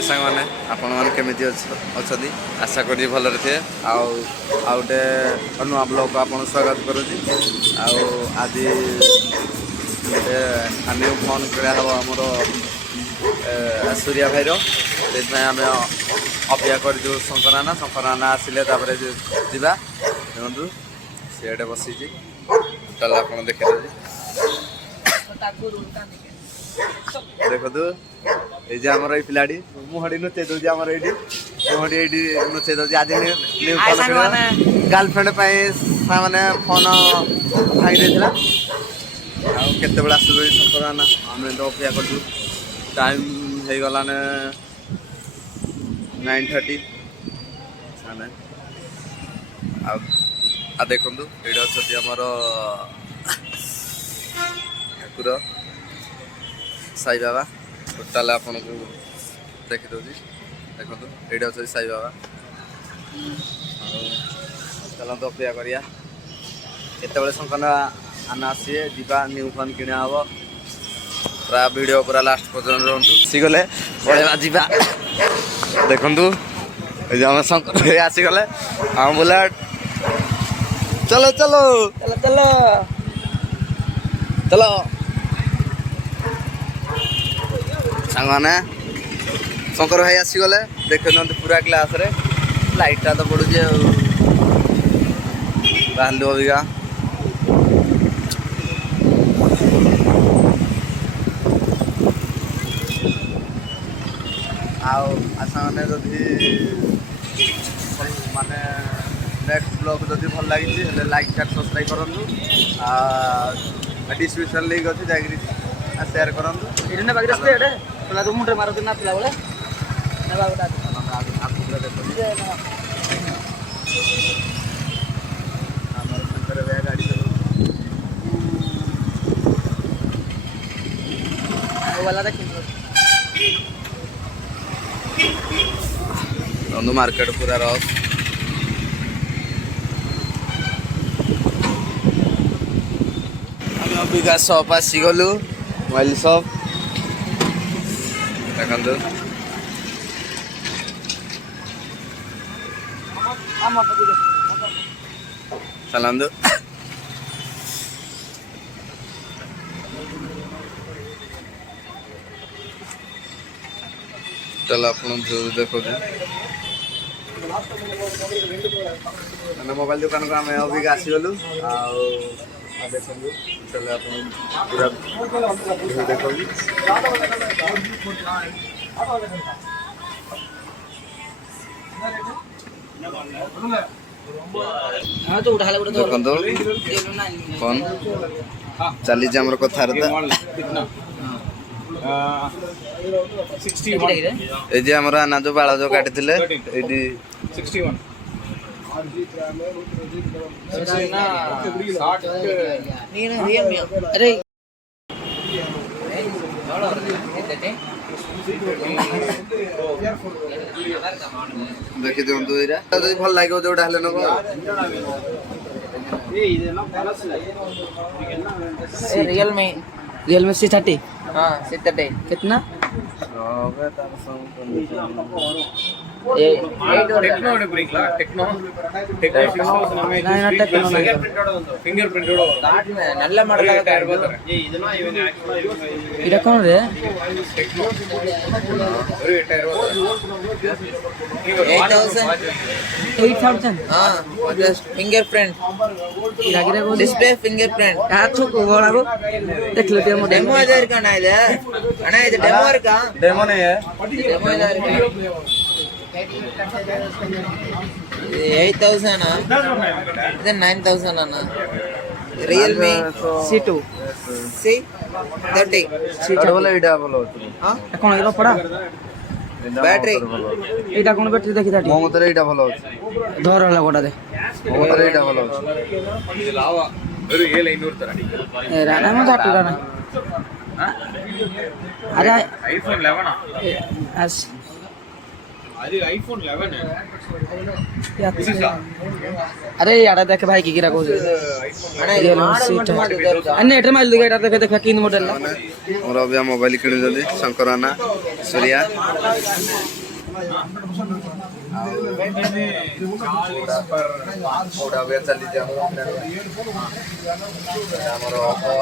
हाय सांग मैंने आपण मैंने केमी अच्छा आशा करी भलरे थे आउटे नुआ ब्लॉग को आपन स्वागत करुँच आज गोटे न्यू फोन किଣା हम आमर सूर्या भाईर से आम अपेक्षा कर शंकराना आसिले जा देखु सीआडे बसी टोटाल आप देखिए देखु ये आमर ये पिलाटी मुहड़ी नुचे दूसरी आमर ये मुहड़ी ये नुचे दूसरी आज गर्लफ्रेंड मैंने फोन भाई देता केते बेला आसु शंकराना आम तो अपेक्षा कर टाइम हो गलाने 9:30 आ देखु ये अच्छी आमर ठाकुर साई बाबा टोटाल आपन को देखी दूसरी देखो ये अच्छे साई बाबा चलते अपेक्षा करिया केत शंकरा आना आसी जा न्यू फोन किणा हम पूरा वीडियो पूरा लास्ट पर्यटन रुँचु आसीगले पलैया जा देखु आम शंकर आसीगले आम बोला चलो चलो चलो चलो चलो सांगने शंकर भाई आसीगले देख पूरा क्लास रे लाइटा तो पड़ू बाहर अबिका आसाने जदि माने नेक्स्ट ब्लॉग जदि भल लगी लाइक शेयर सब्सक्राइब करूँ डिस्क्रिप्शन लिंक अच्छी जाकि शेयर करूँ मुंडे मार दिन नाला बेले गाड़ी चलो मार्केट पूरा रस आम अबिका शॉप आसीगलु मोबाइल शॉप देखु चलु चल आप देखो मोबाइल दुकान को आम अभी आसीगलु देखो चल आप पूरा देखो फोन चली आमर कथारता ये आमर आना जो बाल जो काटी थे 61 देखी दिखाँ यहाँ भल लगे जो नब रियलमी C30 हाँ C30 कितना टेक्नो टेक्नो फिंगर प्रिंट नल्ल कौन रे 8,000 हाँ finger print display finger print देख लो डेमो इधर का ना इधर अना इधर डेमो का डेमो नहीं है डेमो इधर का 8,000 इधर 9,000 ना रियलमी C2 C30 बोले इडा बोलो हां कौन इरो पड़ा बैटरी एटा कोन बैटरी देखि ताटी मो मते एटा भलो अछि धर हला कोटा दे मो मते एटा भलो अछि ಇದು ಲಾವ ಅವರು 7500 ತರ ए राणा में जाटुरा ना अरे iPhone 11 अस அது iPhone 11 अरे यार देख भाई की गिरा को iPhone ये मॉडल अन्य एटर माइल दिगा देख देख किन मॉडल ଆମର ଅବିକା ମୋବାଇଲ କିଣୁଛନ୍ତି ଶଙ୍କର ନା ସୂର୍ୟା କୋଉଟା ଅବିକା ଚାଲିଛି ଆମର ଅପୋ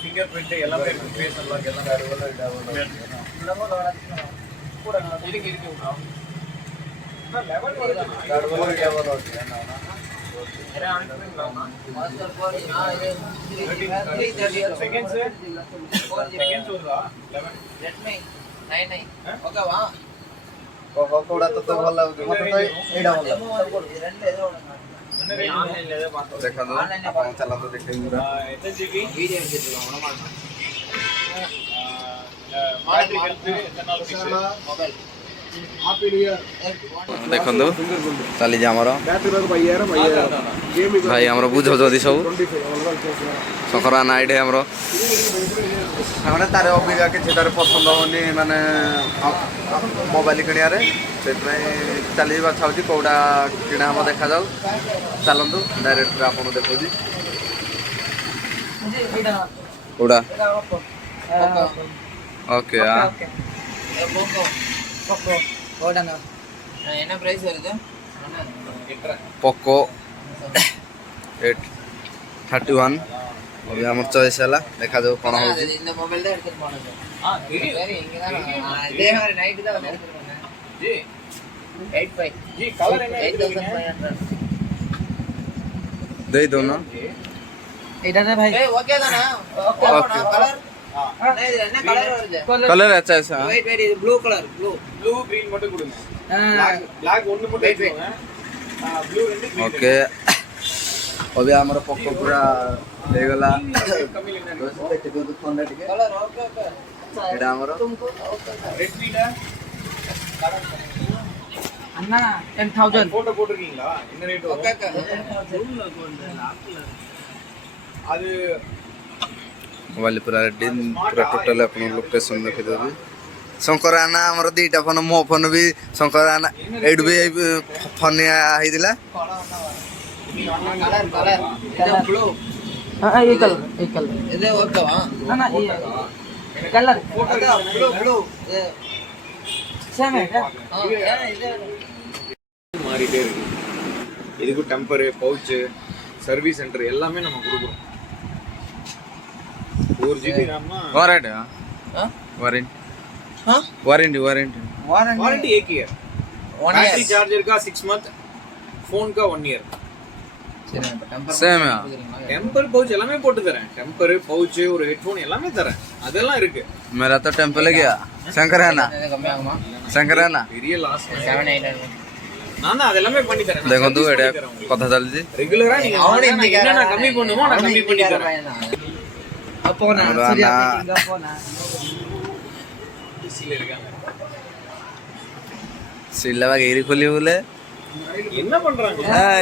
ஃபிங்கர் பிரிண்ட் எல்லாமே ஃபேஸ் எல்லாம் இருக்கு କୋଉଟା ତତେ ଭଲ ଲାଗୁଛି ମତେ ତ ଏଇଟା ଭଲ ଦେଖନ୍ତୁ ଆପଣ ଚାଲନ୍ତୁ ଦେଖେଇବି ପୁରା ଦେଖନ୍ତୁ ଚାଲିଛି ଆମର ଭାଇ ଆମର ବୁଝଉଛନ୍ତି ସବୁ ଶଙ୍କର ନା ଏଇଠି ଆମର ମାନେ ତାର ଅବିକା କିଛି ତାର ପସନ୍ଦ ହଉନି ମାନେ ମୋବାଇଲ କିଣିବାରେ ସେଥିପାଇଁ ଚାଲିଛି ବାଛା ହଉଛି କୋଉଟା କିଣା ହବ ଦେଖାଯାଉ ଚାଲନ୍ତୁ ଡାଇରେକ୍ଟ ଆପଣଙ୍କୁ ଦେଖଉଛି କୋଉଟା ஓகே என்ன பிரைஸ் வருது poco 31 अभी हमर चॉइस हैला देखा जाऊ कोन हो இந்த மொபைல் தான் எடுத்து போனது சரி இங்க தான் இதே மாதிரி நைட் தான் வந்து எடுத்துறோம் ஜி 85 जी कलर என்ன 8500 दे दो ना এটা রে ভাই ওকে দানা ওকে कलर नहीं என்ன கலர் வருது कलर अच्छा है सर वेट वेट இது ப்ளூ கலர் ப்ளூ green மட்டும் கொடுங்க black ஒன்னு மட்டும் எடுங்க blue ரெண்டு green ओके अभी हमर poco पूरा ले गला कमी लेना कलर ओके ओके एडा हमर Redmi ல அண்ணா 10000 போட்டோ போட்டுருக்கீங்களா என்ன ரேட் ஓகே அது मोबाइल पूरा रेडी पूरा टोटल अपन लोकेशन रखि देबी शंकर आना हमर दीटा फोन मो फोन भी शंकर आना एड भी फोन आइदिला कलर कलर இது ப்ளூ हां ये कलर இது ஓகேவா அண்ணா ये कलर ப்ளூ ப்ளூ சேம் है क्या हां இது மாறிட்டே இருக்கு இதுக்கு டெம்பர் பவுச் சர்வீஸ் சென்டர் எல்லாமே நம்ம கொடுக்குறோம் 4GB RAM ना वारंटी हां वारंटी हां warranty warranty 1 year battery charger का 6 मंथ फोन का 1 ईयर சரி அப்ப டெம்பர் सेम है टेम्पर पहुंच எல்லாமே போட்டு தரேன் टेम्पर पहुंच ஒரு ஹெட்போன் எல்லாமே தரேன் அதெல்லாம் இருக்கு मेरा तो टेम्पल गया शंकर है ना கம்மி ஆகுமா शंकर है ना பெரிய லாஸ் 780 நான் அதெல்லாம் பண்ணி தரேன் देखो तू एडा कथा चलजी ரெகுலரா நீங்க அவனே என்ன கம்மி பண்ணுமோ நான் கம்மி பண்ணி தரேன் அப்போ நான் சரியா இங்க போனா பிசில இருக்காங்க सिल्ला गेरी खोली बोले என்ன பண்றாங்க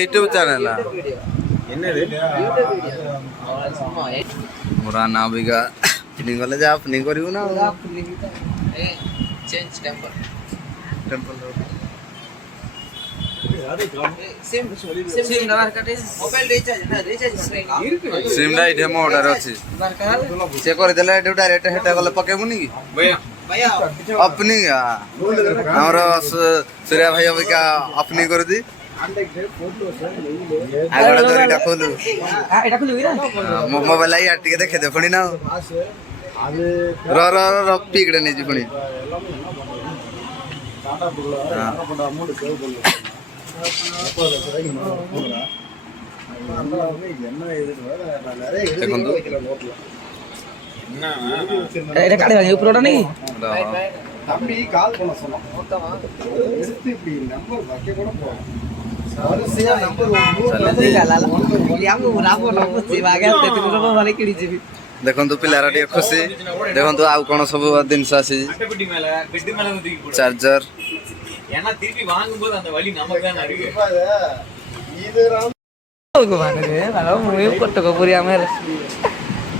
यूट्यूब चैनल என்னது யூடியூப் வீடியோ சும்மா मोरा ना बिगा फिनिंग वाले जा फिनिंग करियो ना चेंज टेम्पर टेम्पल सिम नंबर काटे मोबाइल रिचार्ज ना रिचार्ज இருக்கு सिम रा इधे मो ऑर्डर अछि से कर देले एडु डायरेक्ट हेटा गले पकेबुनी की भैया भैया अपनी हमरो सूर्या भाई अब का अपनी कर दी आगोड़ा तो एटा खोलू এটা খুলি না मोबाइल आई आटी के देखे दे फणी ना रो रो रो पीकड़े नहीं जी फणी देखंतु এটা কাটে ভাই উপরটা নাকি தம்பி கால் பண்ண சொன்னோம் எடுத்து இப்படி நம்பர் வைக்க கூட போறோம் வரிசையா நம்பர் देखंतु पिलारा टे खुशी देखंतु आउ कोन सब दिनस आसी அட்டைப்பெட்டி மேல பெட் மேல வந்து தூக்கி போடு चार्जर ஏன்னா திருப்பி வாங்கும்போது அந்த வலி நமக்கு தான் இருக்கு କଟକ ପୁରୀ ଆମେ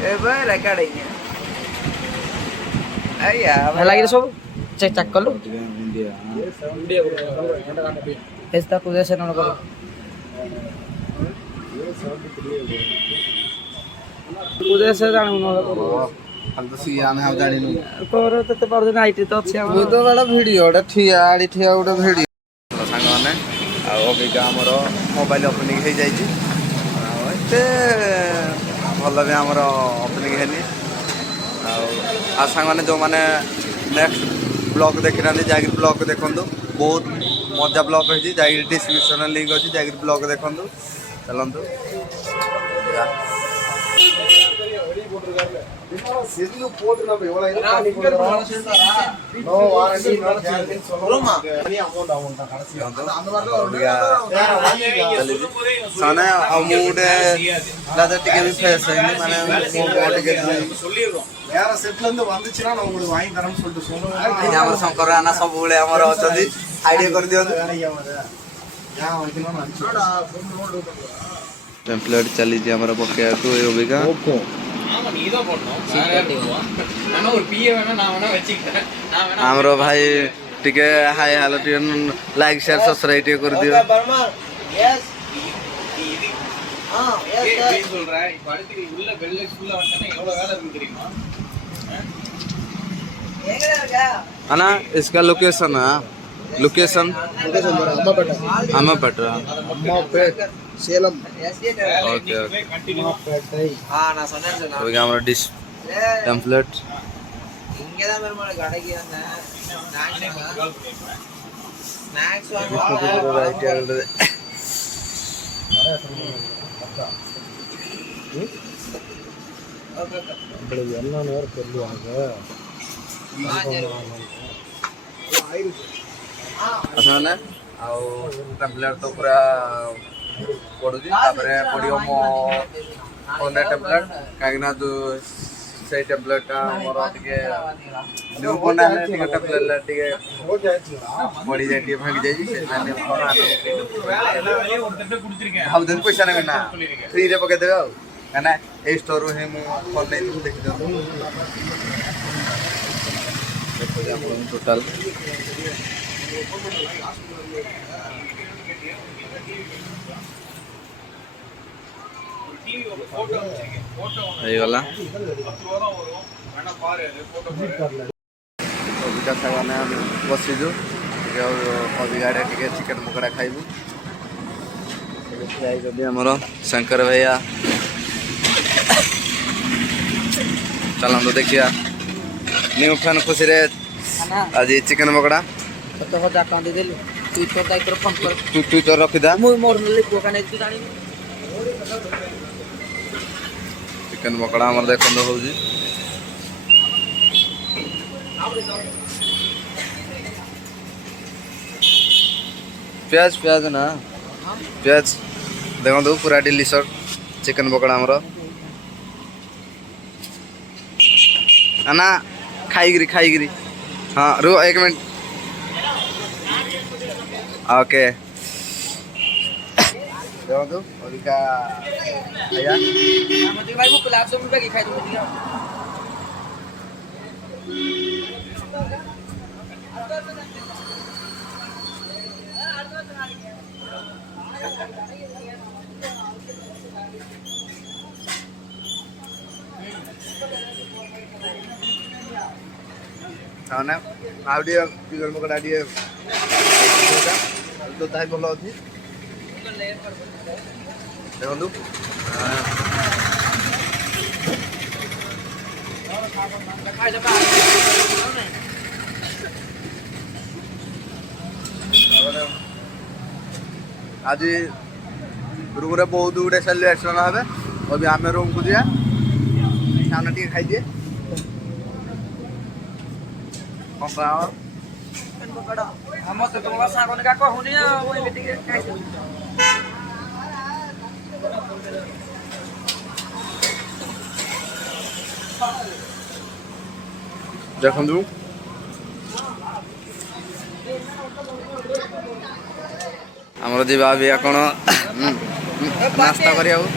ଏବେ ରେକର୍ଡ ଲାଗିଲେ ସବୁ ଚେକ୍ ଚାକ୍ କଲୁ ତାକୁ ସେ ନ କଲୁ ଭିଡ଼ିଓଟା ଠିଆ ଗୋଟେ ଭିଡ଼ିଓ ସାଙ୍ଗମାନେ ଆଉ ଅବିକା ଆମର ମୋବାଇଲ ଓପନିଂ ହେଇଯାଇଛି ଆଉ ଏତେ ଭଲ ବି ଆମର ଓପନିଂ ହେଇନି ଆଉ ସାଙ୍ଗମାନେ ଯେଉଁମାନେ ନେକ୍ସଟ ବ୍ଲଗ ଦେଖିନାହାନ୍ତି ଯାଇକିରି ବ୍ଲଗ ଦେଖନ୍ତୁ ବହୁତ ମଜା ବ୍ଲଗ ହେଇଛି ଯାଇକିରି ଡିସ୍କ୍ରିପ୍ସନରେ ଲିଙ୍କ୍ ଅଛି ଯାଇକିରି ବ୍ଲଗ ଦେଖନ୍ତୁ ଚାଲନ୍ତୁ ସେମାନେ ଆଉ ମୁଁ ଗୋଟେ ଟିକେ ବି ଫ୍ରେଶ୍ ହେଇନି ମାନେ ଟିକେ ଆମର ଶଙ୍କର ଆନା ସବୁବେଳେ ଆମର ଅଛନ୍ତି ଆଇଡ଼ିଆ କରିଦିଅନ୍ତୁ ଟେମ୍ପଲେଟ୍ ଚାଲିଛି ଆମର ପକେଇବାକୁ ଏ ଅବିକା ଆମର ଭାଇ ଟିକେ ହାଇ ହାଲ ଟିକେ ଲାଇକ୍ ସେୟାର ସବସ୍କ୍ରାଇବ ଟିକେ କରିଦିଅ अना इसका लोकेशन है लोकेशन अम्मापेट சேலம் ओके ओके हमारा डिश टेम्पलेट ମାନେ ଆଉ ଟେମ୍ପଲେଟ୍ ତ ପୁରା ପଡ଼ୁଛି ତାପରେ ପଡ଼ିବ ମୋ ଅନ୍ୟ ଟେମ୍ପଲେଟ୍ କାହିଁକିନା ଯେଉଁ ସେଇ ଟେମ୍ପଲେଟ୍ଟା ଆମର ଟିକେ ନ୍ୟୁ ବନାହେଲେ ଟିକେ ଟେମ୍ପଲେଟ୍ ଟିକେ ପଡ଼ିଯାଏ ଟିକେ ଭାଙ୍ଗି ଯାଇଛି ସେଥିପାଇଁ ଭାବୁଛନ୍ତି ପଇସା ନେବେ ନା ଫ୍ରିରେ ପକେଇଦେବେ ଆଉ କାହିଁକିନା ଏଇ ଷ୍ଟୋରରୁ ହିଁ ମୁଁ ଫୋନ୍ ନେଇଥିଲି ଦେଖିଦିଅନ୍ତୁ ଟୋଟାଲ ହେଇଗଲା ଅବିକା ସାଙ୍ଗମାନେ ଆମେ ବସିଛୁ ଟିକେ ଅବିକାରେ ଟିକେ ଚିକେନ ପକୋଡ଼ା ଖାଇବୁ ଯଦି ଆମର ଶଙ୍କର ଭାଇଆ ଚାଲନ୍ତୁ ଦେଖିବା ନ୍ୟୁ ଫ୍ୟାନ୍ ଖୁସିରେ ଆଜି ଚିକେନ ପକୋଡ଼ା ତୁ ତ ରଖିଥା ଚିକେନ ପକୋଡ଼ା ଆମର ଦେଖନ୍ତୁ ହଉଛି ପିଆଜ ନା ପିଆଜ ଦେଖନ୍ତୁ ପୁରା ଡେଲିସିୟସ୍ ଚିକେନ ପକୋଡ଼ା ଆମର ନା ଖାଇକିରି हाँ रू एक मिनट ओके देखो अबिका आया भाई वो गुलाब जामुन का खाई दो ना ଆଉ ଟିକେ ଚିକେନ ପକୋଡ଼ା ଟିକେ ତ ତାହା ଭଲ ଅଛି ଦେଖନ୍ତୁ ଆଜି ରୁମ୍ରେ ବହୁତ ଗୁଡ଼େ ସେଲିବ୍ରେସନ ହେବେ ଅବି ଆମେ ରୁମ୍କୁ ଯିବା ସାମନେ ଟିକେ ଖାଇଦିଏ ଦେଖନ୍ତୁ ଆମର ଯିବା ବି କ'ଣ ନାସ୍ତା କରିବାକୁ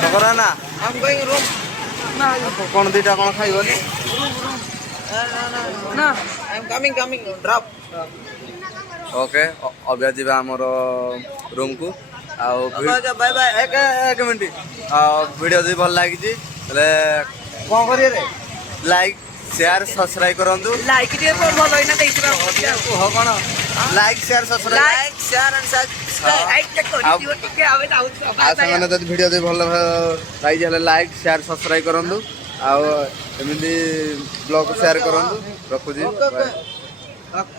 ସକରା ନା I'm going room. କ'ଣ ଦୁଇଟା କ'ଣ ଖାଇବନି No, I'm coming. Drop. Okay ଅବିକା ଯିବା ଆମର ରୁମ୍କୁ ଆଉ Okay, bye. ଏକ ମିନିଟ୍ ଆଉ ଭିଡ଼ିଓ ଯଦି ଭଲ ଲାଗିଛି ହେଲେ କ'ଣ କରିବେ ରେ ଲାଇକ୍ ସେୟାର ସବସ୍କ୍ରାଇବ୍ କରନ୍ତୁ Like it ଭଲ ହେଇନା ଦେଇଥିବା କୁହ କ'ଣ like share subscribe Like, share and subscribe. Like କରିଦିଅ ଟିକେ ଆମେ ଯାଉଛୁ। ଆଉ ସେମାନେ ଯଦି ଭିଡ଼ିଓ ଯଦି ଭଲ ଲାଗିଛି ହେଲେ ଲାଇକ୍ ସେୟାର ସବସ୍କ୍ରାଇବ୍ କରନ୍ତୁ ଆଉ ଏମିତି ବ୍ଲଗ୍ ସେୟାର କରନ୍ତୁ ରଖୁଛି Okay.